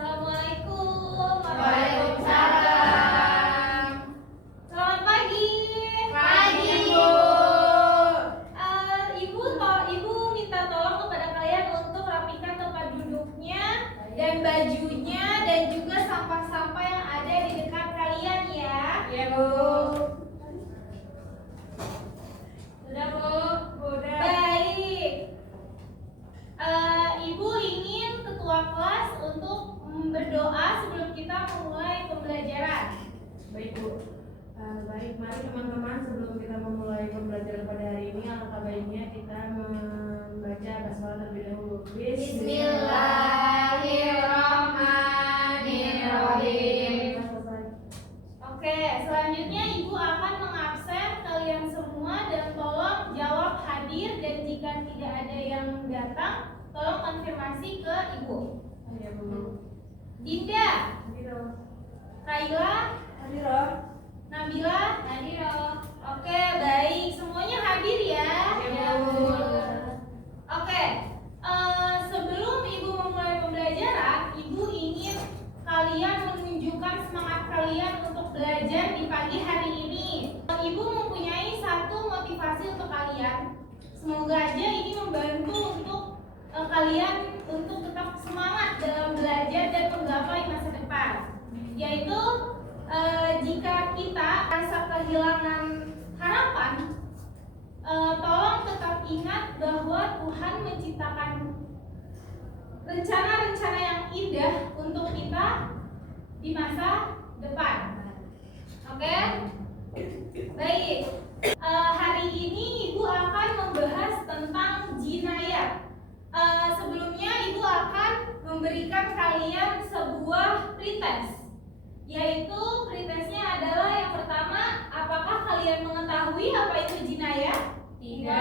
Assalamualaikum. Waalaikumsalam. Selamat pagi. Pagi, Bu. Ibu minta tolong kepada kalian untuk rapikan tempat duduknya dan bajunya dan juga sampah-sampah yang ada di dekat kalian ya. Iya, Bu. Sudah, Bu? Udah. Baik. Ibu ingin ketua kelas untuk berdoa sebelum kita memulai pembelajaran. Baik, Bu. Baik, mari teman-teman, sebelum kita memulai pembelajaran pada hari ini, alangkah baiknya kita membaca basmalah terlebih dahulu. Bismillahirrahmanirrahim. Oke, selanjutnya Ibu akan mengabsen kalian semua dan tolong jawab hadir, dan jika tidak ada yang datang, tolong konfirmasi ke Ibu. Iya, Bu. Dinda, Hadir. Kaila, Hadir. Nabila, hadir. Oke, baik, semuanya hadir ya. Iya, Bu. Oke, sebelum Ibu memulai pembelajaran, Ibu ingin kalian menunjukkan semangat kalian untuk belajar di pagi hari ini. Ibu mempunyai satu motivasi untuk kalian. Semoga aja ini membantu untuk kalian untuk tetap semangat dalam belajar dan menggapai masa depan. Yaitu jika kita rasa kehilangan harapan, tolong tetap ingat bahwa Tuhan menciptakan rencana-rencana yang indah untuk kita di masa depan. Oke? Baik. Hari ini Ibu akan membahas tentang jinayat. Sebelumnya Ibu akan memberikan kalian sebuah pretest. Yaitu pretestnya adalah yang pertama, apakah kalian mengetahui apa itu jinayat? Tidak.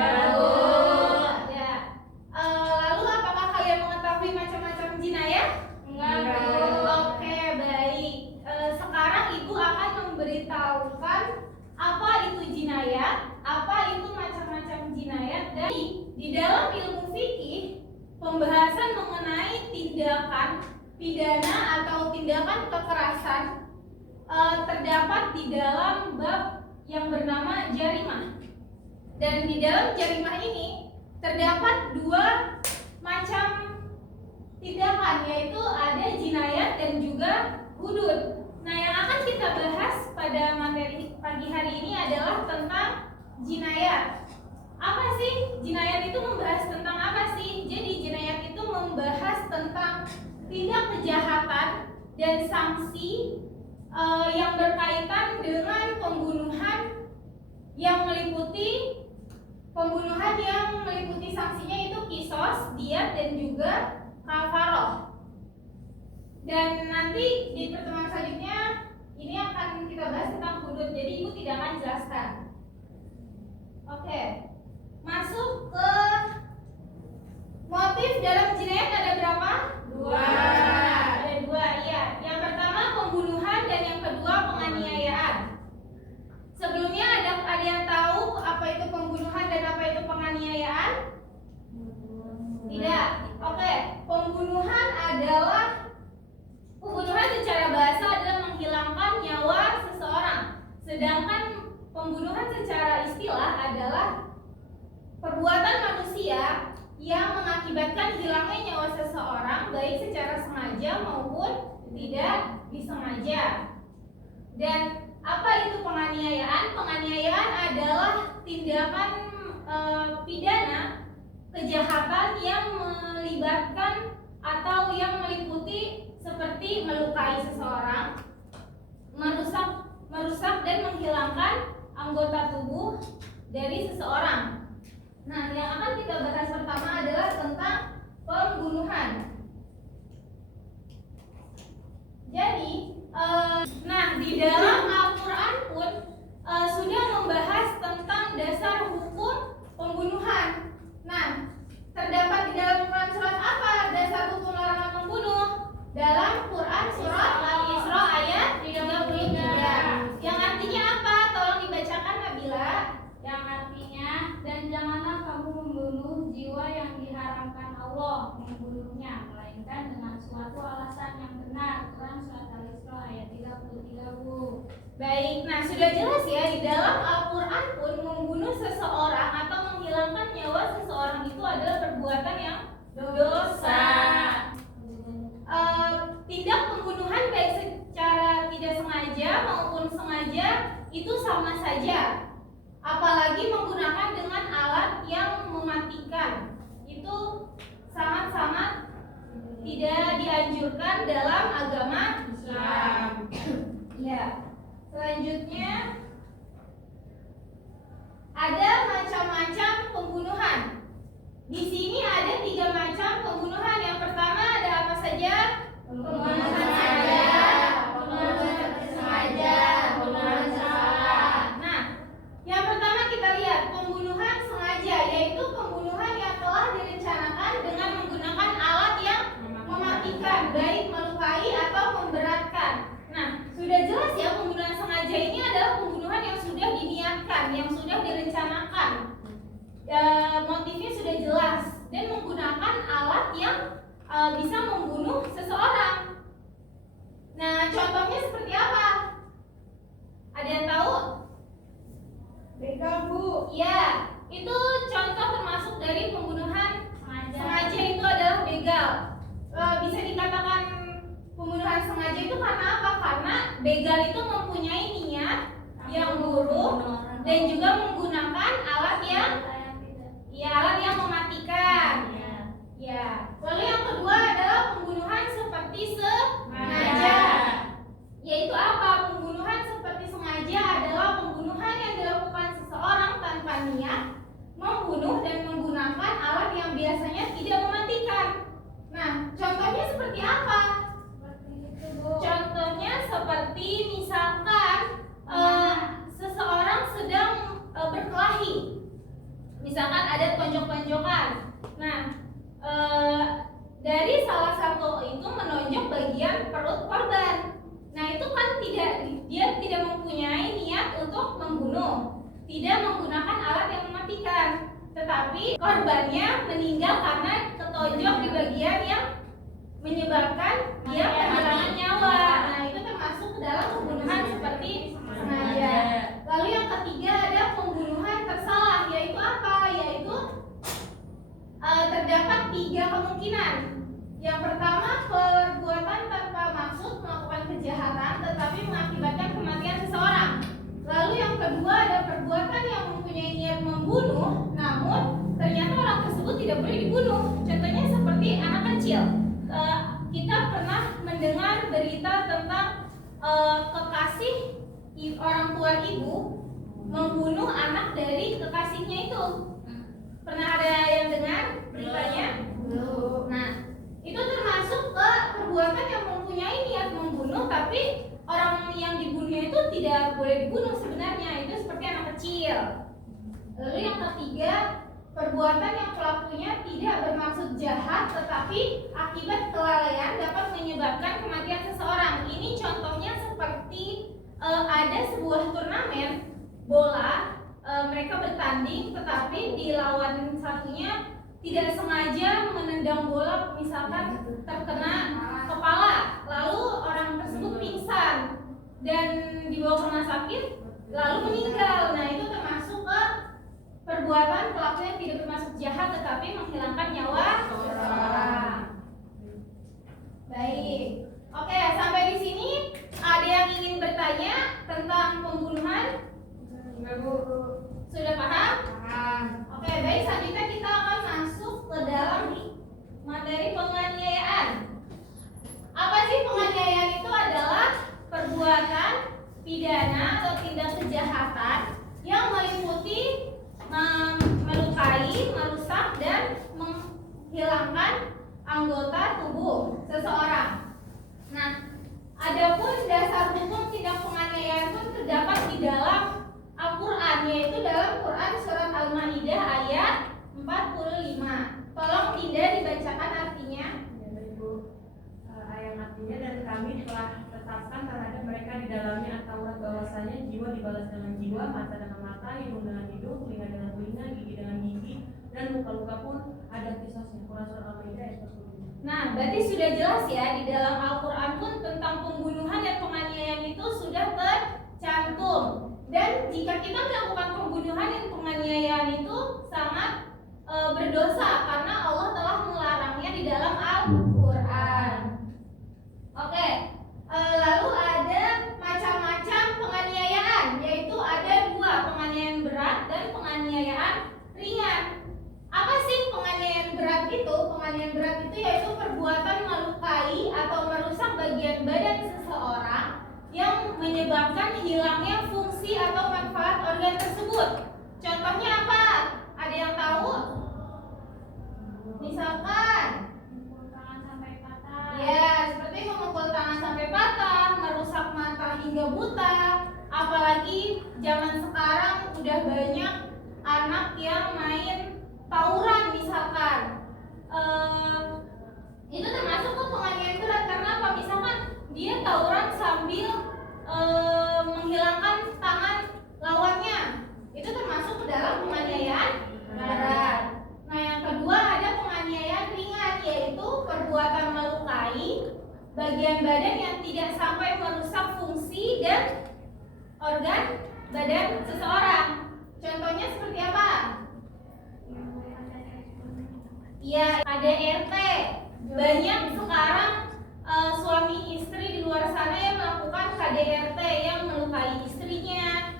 Ya. Lalu apakah kalian mengetahui macam-macam jinayat? Enggak. Oke, baik. Sekarang Ibu akan memberitahukan apa itu jinayat, apa itu macam-macam jinayat, dan di dalam ilmu fikih pembahasan mengenai tindakan pidana atau tindakan kekerasan terdapat di dalam bab yang bernama jarimah. Dan di dalam jarimah ini terdapat dua macam tindakan, yaitu ada jinayat dan juga hudud. Nah, yang akan kita bahas pada materi pagi hari ini adalah tentang jinayat. Apa sih? Jinayat itu membahas tentang apa sih? Jadi jinayat itu membahas tentang tindak kejahatan dan sanksi yang berkaitan dengan pembunuhan yang meliputi sanksinya itu kisos, diat, dan juga kafaroh. Dan nanti di pertemuan selanjutnya ini akan kita bahas tentang hudud. Jadi Ibu tidak akan jelaskan. Oke, masuk ke motif dalam jinayat ada berapa? Dua. Ada dua, iya. Yang pertama pembunuhan dan yang kedua penganiayaan. Sebelumnya ada yang tahu apa itu pembunuhan dan apa itu penganiayaan? Tidak. Oke, pembunuhan secara bahasa adalah menghilangkan nyawa seseorang. Sedangkan pembunuhan secara istilah adalah perbuatan manusia yang mengakibatkan hilangnya nyawa seseorang, baik secara sengaja maupun tidak disengaja. Dan apa itu penganiayaan? Penganiayaan adalah tindakan pidana kejahatan yang melibatkan atau yang meliputi seperti melukai seseorang, merusak dan menghilangkan anggota tubuh dari seseorang. Nah, yang akan kita bahas pertama adalah tentang pembunuhan. Jadi, di dalam Al-Quran pun sudah membahas tentang dasar hukum pembunuhan. Nah, terdapat di dalam Quran surat apa dasar hukum larangan membunuh? Dalam Quran surat Al-Isra ayat 33. Yang artinya apa? Tolong dibacakan, Nabila. Yang artinya, dan janganlah kamu membunuh jiwa yang diharamkan Allah membunuhnya, melainkan dengan suatu alasan yang benar. Quran Surat Al-Isra ayat 33, Bu. Baik, nah sudah jelas ya, di dalam Al-Quran pun membunuh seseorang atau menghilangkan nyawa seseorang itu adalah perbuatan yang dosa. Tindak pembunuhan baik secara tidak sengaja maupun sengaja itu sama saja. Apalagi menggunakan dengan alat yang mematikan, itu sangat-sangat tidak dianjurkan dalam agama Islam. Ya. Selanjutnya ada macam-macam pembunuhan. Di sini ada 3 macam pembunuhan. Yang pertama ada apa saja? Pembunuhan sengaja, pembunuhan sengaja, pembunuhan salah. Nah, yang pertama kita lihat pembunuhan sengaja, yaitu pembunuhan yang telah direncanakan dengan menggunakan alat yang mematikan, baik melukai atau memberatkan. Nah, sudah jelas ya, pembunuhan sengaja ini adalah pembunuhan yang sudah diniatkan, yang sudah direncanakan. Motifnya sudah jelas dan menggunakan alat yang bisa membunuh seseorang. Nah, contohnya seperti apa? Ada yang tahu? Begal, Bu. Ya, itu contoh termasuk dari pembunuhan sengaja itu adalah begal. Bisa dikatakan pembunuhan sengaja itu karena apa? Karena begal itu mempunyai niat yang buruk dan juga menggunakan alat yang mematikan. Ya. Lalu yang kedua adalah pembunuhan seperti sengaja. Yaitu apa? Pembunuhan seperti sengaja adalah pembunuhan yang dilakukan seseorang tanpa niat membunuh dan menggunakan alat yang biasanya tidak mematikan. Nah, contohnya seperti apa? Contohnya seperti misalkan seseorang sedang berkelahi. Misalkan ada tonjok-tonjokan. Nah, dari salah satu itu menonjok bagian perut korban. Nah, itu kan dia tidak mempunyai niat untuk membunuh, tidak menggunakan alat yang mematikan, tetapi korbannya meninggal karena ketonjok di bagian yang menyebabkan dia kehilangan nyawa. Nah, itu termasuk dalam pembunuhan seperti sengaja. Lalu yang ketiga ada pembunuhan tersalah, yaitu apa? Yaitu terdapat 3 kemungkinan. Yang pertama, perbuatan tanpa maksud melakukan kejahatan tetapi mengakibatkan kematian seseorang. Lalu yang kedua ada perbuatan yang mempunyai niat membunuh, namun ternyata orang tersebut tidak boleh dibunuh. Contohnya seperti anak kecil. Kita pernah mendengar berita tentang kekasih orang tua ibu membunuh anak dari kekasihnya itu. Pernah ada yang dengar beritanya? Belum. Nah, itu termasuk ke perbuatan yang mempunyai niat membunuh, tapi orang yang dibunuhnya itu tidak boleh dibunuh sebenarnya. Itu seperti anak kecil. Lalu yang ketiga, perbuatan yang pelakunya tidak bermaksud jahat, tetapi akibat kelalaian dapat menyebabkan kematian seseorang. Ini contohnya seperti ada sebuah turnamen bola, mereka bertanding, tetapi di lawan satunya tidak sengaja menendang bola, misalkan terkena kepala, lalu orang tersebut pingsan dan dibawa ke rumah sakit, lalu meninggal. Nah, itu termasuk ke perbuatan pelaku yang tidak bermaksud jahat tetapi menghilangkan nyawa seseorang. Baik, oke, sampai di sini ada yang ingin bertanya tentang pembunuhan? Sudah paham? Oke, baik, selanjutnya kita akan masuk ke dalam materi penganiayaan. Apa sih penganiayaan? Itu adalah perbuatan pidana atau tindak kejahatan yang meliputi melukai, merusak, dan menghilangkan anggota tubuh seseorang. Nah, adapun dasar hukum tindak penganiayaan pun terdapat di dalam Al-Quran, yaitu dalam Quran Surat Al-Ma'idah ayat 45. Tolong Dinda dibacakan artinya. Ayat artinya, dan kami telah tetapkan terhadap mereka di dalamnya Taurat bahwasanya jiwa dibalas dengan jiwa, mata dengan mata, hidung dengan hidung, telinga dengan telinga, gigi dengan gigi, dan luka-luka pun ada kisahnya. Quran Surat Al-Ma'idah ayat 45. berarti sudah jelas ya, di dalam Al-Quran pun tentang pembunuhan dan penganiayaan itu sudah tercantum. Dan jika kita melakukan pembunuhan dan penganiayaan itu sangat berdosa karena Allah telah melarangnya di dalam Al-Quran. Oke, lalu ada macam-macam penganiayaan, yaitu ada dua, penganiayaan berat dan penganiayaan ringan. Apa sih penganiayaan berat itu? Penganiayaan berat itu yaitu perbuatan melukai atau merusak bagian badan seseorang yang menyebabkan hilangnya fungsi atau manfaat organ tersebut. Contohnya apa? Ada yang tahu? Misalkan Memukul tangan sampai patah. ya, seperti memukul tangan sampai patah, merusak mata hingga buta. Apalagi zaman sekarang udah banyak anak yang main tawuran misalkan. Itu termasuk ke penganiayaan berat karena apa? Misalkan dia tawuran sambil menghilangkan tangan lawannya. Itu termasuk ke dalam penganiayaan berat. Nah, yang kedua ada penganiayaan ringan, yaitu perbuatan melukai bagian badan yang tidak sampai merusak fungsi dan organ badan seseorang. Contohnya seperti apa? Iya, KDRT. Banyak sekarang suami istri di luar sana yang melakukan KDRT, yang melukai istrinya,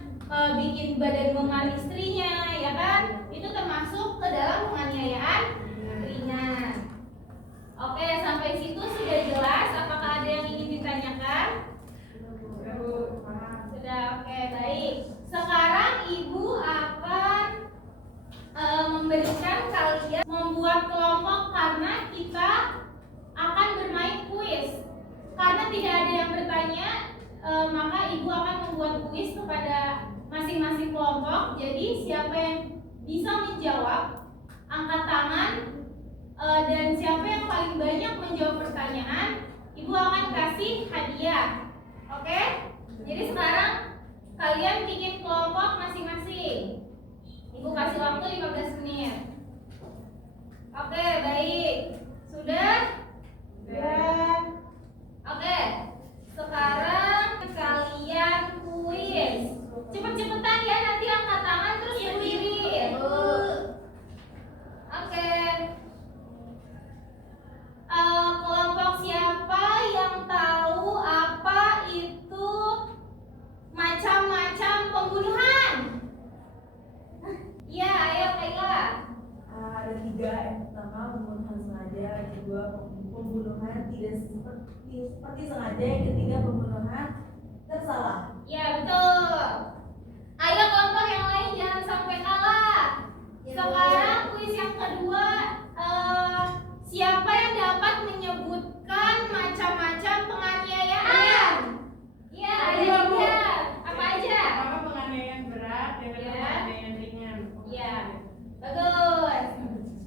bikin badan memar istrinya, ya kan? Itu termasuk ke dalam penganiayaan ringan. Oke, sampai situ sudah jelas. Apakah ada yang ingin ditanyakan? Sudah, oke, baik. Sekarang ibu akan memberikan kalian membuat kelompok karena kita akan bermain kuis. Karena tidak ada yang bertanya, maka ibu akan membuat kuis kepada masing-masing kelompok. Jadi siapa yang bisa menjawab, angkat tangan, dan siapa yang paling banyak menjawab pertanyaan, ibu akan kasih hadiah. Oke? Jadi sekarang kalian bikin kelompok masing-masing. Ibu kasih waktu 15 menit. Oke, baik. Sudah? Dan oke. Sekarang kalian kuis. Cepet-cepetan ya, nanti angkat tangan terus berdiri. Oke. Kelompok siapa yang tahu apa itu macam-macam pembunuhan? Iya, ayo Kayla. Ada 3, yang pertama pembunuhan sengaja, yang kedua pembunuhan tidak seperti sengaja, yang ketiga pembunuhan tersalah. Ya, betul. Ayo kelompok yang lain jangan sampai kalah. Sekarang kuis yang kedua, siapa yang dapat menyebutkan macam-macam penganiayaan? Iya, ada 3. Apa aja? Pertama penganiayaan berat, yang kedua Ya. penganiayaan ringan. Iya, bagus.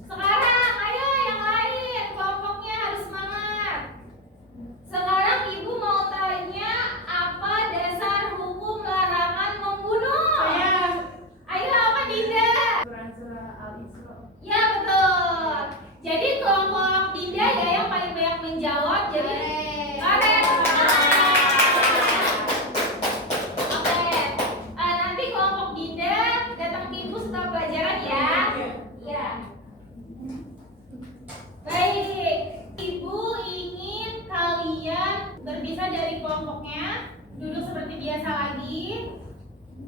Sekarang ayo yang lain, kelompoknya harus semangat. Sekarang ibu mau tanya, apa dasar hukum larangan membunuh? Ayo apa Dinda? Surah Al-Isra. Ya betul. Jadi kelompok Dinda ya yang paling banyak menjawab. Jadi keren. Oke. Nanti kelompok Dinda datang ke ibu setelah pelajaran ya. Ya. Baik. Ibu ingin kalian berpisah dari kelompoknya, duduk seperti biasa lagi.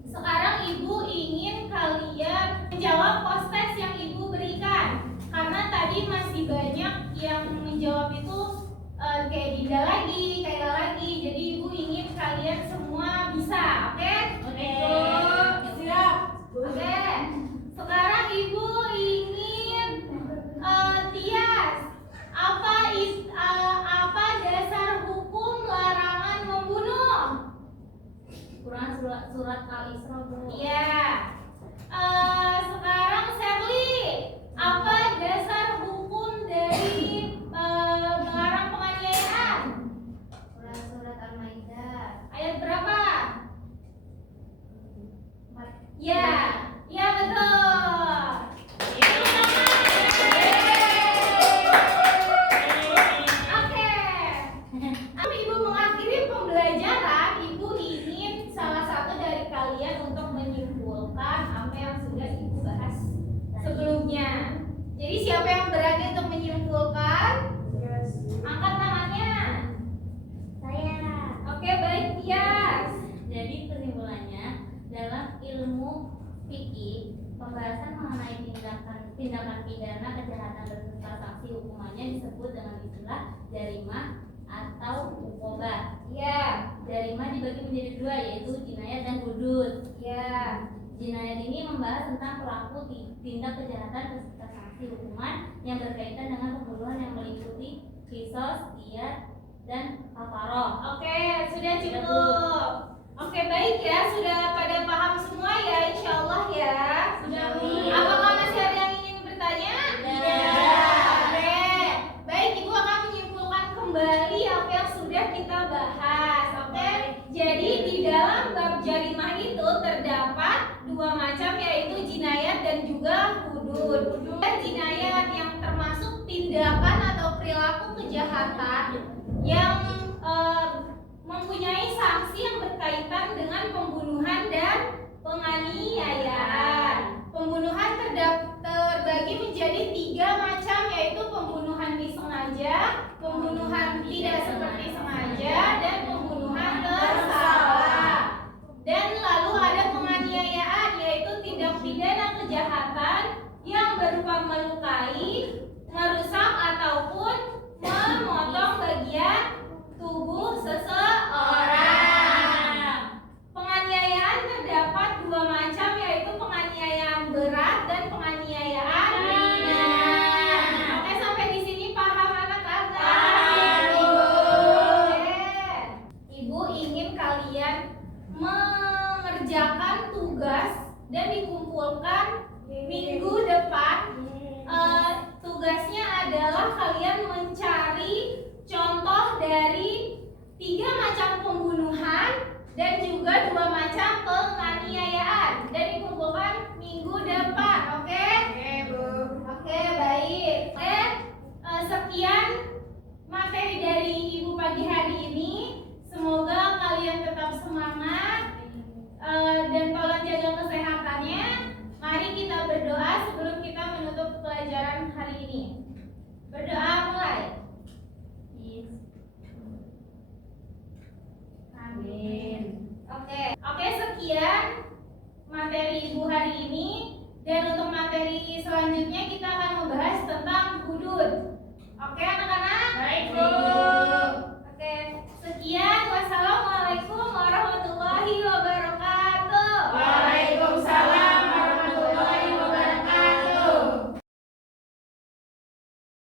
Sekarang ibu ingin kalian menjawab post-test yang ibu berikan. Karena tadi masih banyak yang menjawab itu kayak Dinda lagi, kayak lagi. Jadi ibu ingin kalian semua bisa, oke? Oke. Siap. Oke. Sekarang ibu ingin Tias. Apa dasar hukum larangan membunuh? Quran surat Al-Isra, Bu. Iya. Sekarang Sherly, apa dasar hukum dari melarang penganiayaan? Quran surat Al-Maidah. Ayat berapa? mengenai tindakan pidana kejahatan beserta sanksi hukumannya disebut dengan istilah jarimah atau uqobah. Ya. Jarimah dibagi menjadi dua, yaitu jinayat dan hudud. Ya. Jinayat ini membahas tentang pelaku tindak kejahatan beserta sanksi hukuman yang berkaitan dengan pembunuhan yang meliputi kisos, diyat, dan kafaroh. Oke, sudah cukup. Oke, baik ya, sudah pada paham semua ya, insya Allah ya. Sudah. Apakah masih ada yang ingin bertanya? Tidak. Oke, baik, Ibu akan menyimpulkan kembali apa yang sudah kita bahas. Oke, jadi di dalam bab jarimah itu terdapat dua macam, yaitu jinayat dan juga hudud. Jinayat yang termasuk tindakan atau perilaku kejahatan yang mempunyai sanksi yang berkaitan dengan pembunuhan dan penganiayaan. Pembunuhan terbagi menjadi tiga macam, yaitu pembunuhan disengaja, pembunuhan tidak seperti sengaja, dan pembunuhan tersalah. Dan lalu ada penganiayaan, yaitu tindak pidana kejahatan yang berupa melukai, merusak ataupun memotong bagian tubuh seseorang. Penganiayaan terdapat dua macam, yaitu penganiayaan berat dan penganiayaan ringan. Oke, sampai di sini paham anak-anak? Ibu ingin kalian mengerjakan tugas dan dikumpulkan minggu depan. Tugasnya adalah kalian mencari contoh dari tiga macam pembunuhan dan juga dua macam penganiayaan dan dikumpulkan minggu depan. Oke? Oke, Bu. Oke, baik. Sekian materi dari Ibu pagi hari ini. Semoga kalian tetap semangat dan tolong jaga kesehatannya. Mari kita berdoa sebelum kita menutup pelajaran hari ini. Berdoa mulai. Amin. Oke, sekian materi Ibu hari ini. Dan untuk materi selanjutnya kita akan membahas tentang hudud. Oke, anak-anak? Baik, Bu. Oke, sekian. Wassalamualaikum warahmatullahi wabarakatuh.